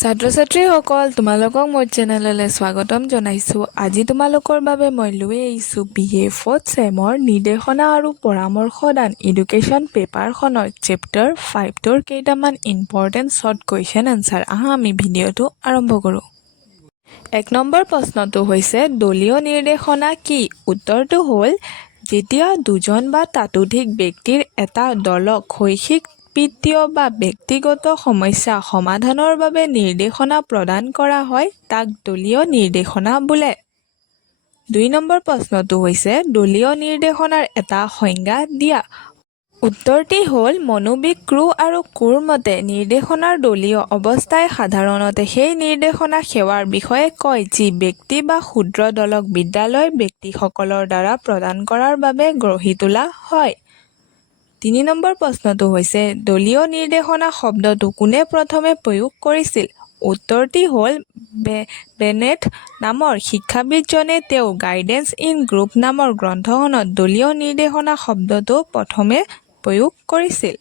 ছাত্ৰ-ছাত্ৰীসকল তোমালোকক মোৰ চেনেললৈ স্বাগতম জনাইছোঁ। আজি তোমালোকৰ বাবে মই লৈ আহিছোঁ BA 4th চেমৰ নিৰ্দেশনা আৰু পৰামৰ্শদান এডুকেশ্যন পেপাৰখনৰ চেপ্টাৰ 5টোৰ কেইটামান ইম্পৰ্টেণ্ট শ্বৰ্ট কুৱেশ্যন এনচাৰ। আহা আমি ভিডিঅ'টো আৰম্ভ কৰোঁ। 1 নম্বৰ প্ৰশ্নটো হৈছে দলীয় নিৰ্দেশনা কি? উত্তৰটো হ'ল যেতিয়া দুজন বা ততোধিক ব্যক্তিৰ এটা দলক শৈক্ষিক বিত্তীয় বা ব্যক্তিগত সমস্যা সমাধানৰ বাবে নিৰ্দেশনা প্ৰদান কৰা হয় তাক দলীয় নিৰ্দেশনা বোলে। 2 নম্বৰ প্ৰশ্নটো হৈছে দলীয় নিৰ্দেশনাৰ এটা সংজ্ঞা দিয়া। উত্তৰটি হ'ল মনোবিজ্ঞ ক্ৰু আৰু কোৰ মতে নিৰ্দেশনাৰ দলীয় অৱস্থাই সাধাৰণতে সেই নিৰ্দেশনা সেৱাৰ বিষয়ে কয় যি ব্যক্তি বা ক্ষুদ্ৰ দলক বিদ্যালয় ব্যক্তিসকলৰ দ্বাৰা প্ৰদান কৰাৰ বাবে গঢ়ি তোলা হয়। 3 নম্বৰ প্ৰশ্নটো হৈছে দলীয় নিৰ্দেশনা শব্দটো কোনে প্ৰথমে প্ৰয়োগ কৰিছিল? উত্তৰটি হ'ল বেনেট নামৰ শিক্ষাবিদজনে তেওঁৰ গাইডেন্স ইন গ্ৰুপ নামৰ গ্ৰন্থখনত দলীয় নিৰ্দেশনা শব্দটো প্ৰথমে প্ৰয়োগ কৰিছিল।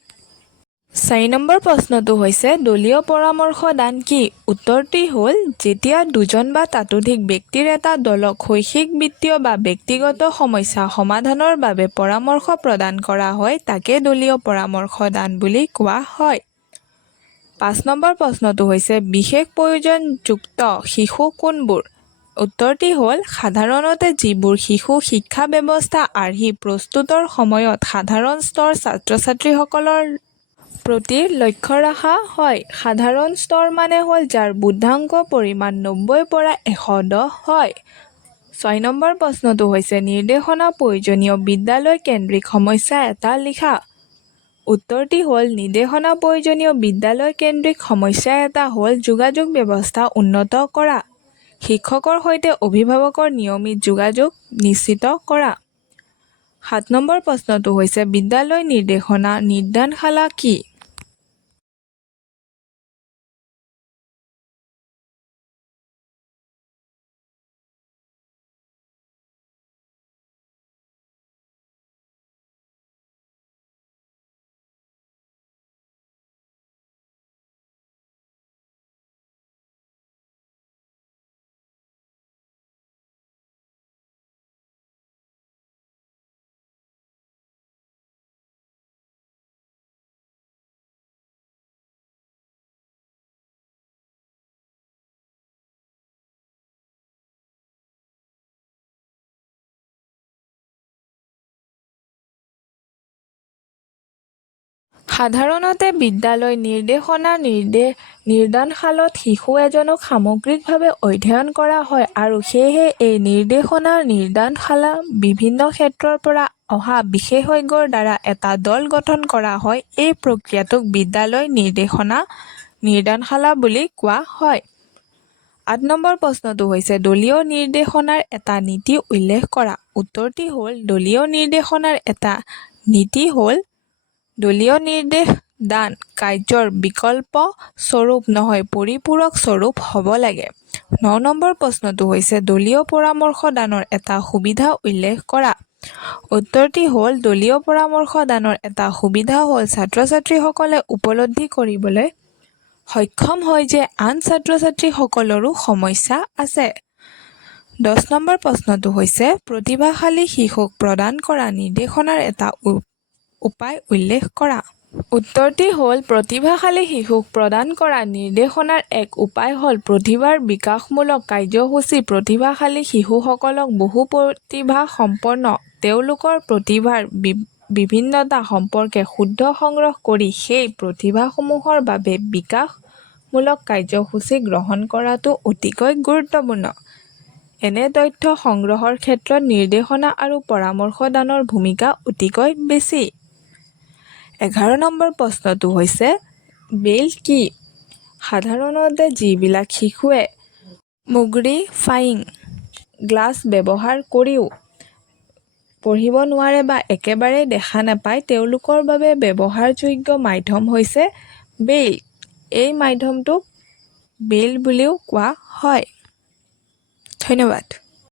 4 নম্বৰ প্ৰশ্নটো হৈছে দলীয় পৰামৰ্শদান কি? উত্তৰটি হ'ল যেতিয়া দুজন বা ততোধিক ব্যক্তিৰ এটা দলক শৈক্ষিক বিত্তীয় বা ব্যক্তিগত সমস্যা সমাধানৰ বাবে পৰামৰ্শ প্ৰদান কৰা হয় তাকে দলীয় পৰামৰ্শদান বুলি কোৱা হয়। 5 নম্বৰ প্ৰশ্নটো হৈছে বিশেষ প্ৰয়োজনযুক্ত শিশু কোনবোৰ? উত্তৰটি হ'ল সাধাৰণতে যিবোৰ শিশু শিক্ষা ব্যৱস্থা আৰ্হি প্ৰস্তুতৰ সময়ত সাধাৰণ স্তৰ ছাত্ৰ-ছাত্ৰীসকলৰ প্ৰতি লক্ষ্য ৰখা হয়। সাধাৰণ স্তৰ মানে হ'ল যাৰ বুদ্ধাংক পৰিমাণ 90 পৰা 110 হয়। 6 নম্বৰ প্ৰশ্নটো হৈছে নিৰ্দেশনা প্ৰয়োজনীয় বিদ্যালয় কেন্দ্ৰিক সমস্যা এটা লিখা। উত্তৰটি হ'ল নিৰ্দেশনা প্ৰয়োজনীয় বিদ্যালয় কেন্দ্ৰিক সমস্যা এটা হ'ল যোগাযোগ ব্যৱস্থা উন্নত কৰা, শিক্ষকৰ সৈতে অভিভাৱকৰ নিয়মিত যোগাযোগ নিশ্চিত কৰা। 7 নম্বৰ প্ৰশ্নটো হৈছে বিদ্যালয় নিৰ্দেশনা নিৰ্দেশনশালা কি? সাধাৰণতে বিদ্যালয় নিৰ্দেশনা নিৰ্দেশনশালত শিশু এজনক সামগ্ৰিকভাৱে অধ্যয়ন কৰা হয় আৰু সেয়েহে এই নিৰ্দেশনা নিৰ্দেশনশালা বিভিন্ন ক্ষেত্ৰৰ পৰা অহা বিশেষজ্ঞৰ দ্বাৰা এটা দল গঠন কৰা হয়। এই প্ৰক্ৰিয়াটোক বিদ্যালয় নিৰ্দেশনা নিৰ্দেশনশালা বুলি কোৱা হয়। 8 নম্বৰ প্ৰশ্নটো হৈছে দলীয় নিৰ্দেশনাৰ এটা নীতি উল্লেখ কৰা। উত্তৰটি হ'ল দলীয় নিৰ্দেশনাৰ এটা নীতি হ'ল দলীয় নিৰ্দেশ দান কাৰ্যৰ বিকল্প স্বৰূপ নহয় পৰিপূৰক স্বৰূপ হ'ব লাগে। 9 নম্বৰ প্ৰশ্নটো হৈছে দলীয় পৰামৰ্শ দানৰ এটা সুবিধা উল্লেখ কৰা। উত্তৰটি হ'ল দলীয় পৰামৰ্শ দানৰ এটা সুবিধা হ'ল ছাত্ৰ-ছাত্ৰীসকলে উপলব্ধি কৰিবলৈ সক্ষম হয় যে আন ছাত্ৰ-ছাত্ৰীসকলৰো সমস্যা আছে। 10 নম্বৰ প্ৰশ্নটো হৈছে প্ৰতিভাশালী শিশুক প্ৰদান কৰা নিৰ্দেশনাৰ এটা উপায় উল্লেখ কৰা। উত্তৰটি হ'ল প্ৰতিভাশালী শিশুক প্ৰদান কৰা নিৰ্দেশনাৰ এক উপায় হ'ল প্ৰতিভাৰ বিকাশমূলক কাৰ্যসূচী। প্ৰতিভাশালী শিশুসকলক বহু প্ৰতিভা সম্পন্ন তেওঁলোকৰ প্ৰতিভাৰ বিভিন্নতা সম্পৰ্কে শুদ্ধ সংগ্ৰহ কৰি সেই প্ৰতিভাসমূহৰ বাবে বিকাশমূলক কাৰ্যসূচী গ্ৰহণ কৰাটো অতিকৈ গুৰুত্বপূৰ্ণ। এনে তথ্য সংগ্ৰহৰ ক্ষেত্ৰত নিৰ্দেশনা আৰু পৰামৰ্শ দানৰ ভূমিকা অতিকৈ বেছি। 11 নম্বৰ প্ৰশ্নটো হৈছে ব্ৰেইল কি? সাধাৰণতে যিবিলাক শিশুৱে মেগ্নিফাইং গ্লাছ ব্যৱহাৰ কৰিও পঢ়িব নোৱাৰে বা একেবাৰে দেখা নাপায় তেওঁলোকৰ বাবে ব্যৱহাৰযোগ্য মাধ্যম হৈছে ব্ৰেইল। এই মাধ্যমটোক ব্ৰেইল বুলিও কোৱা হয়। ধন্যবাদ।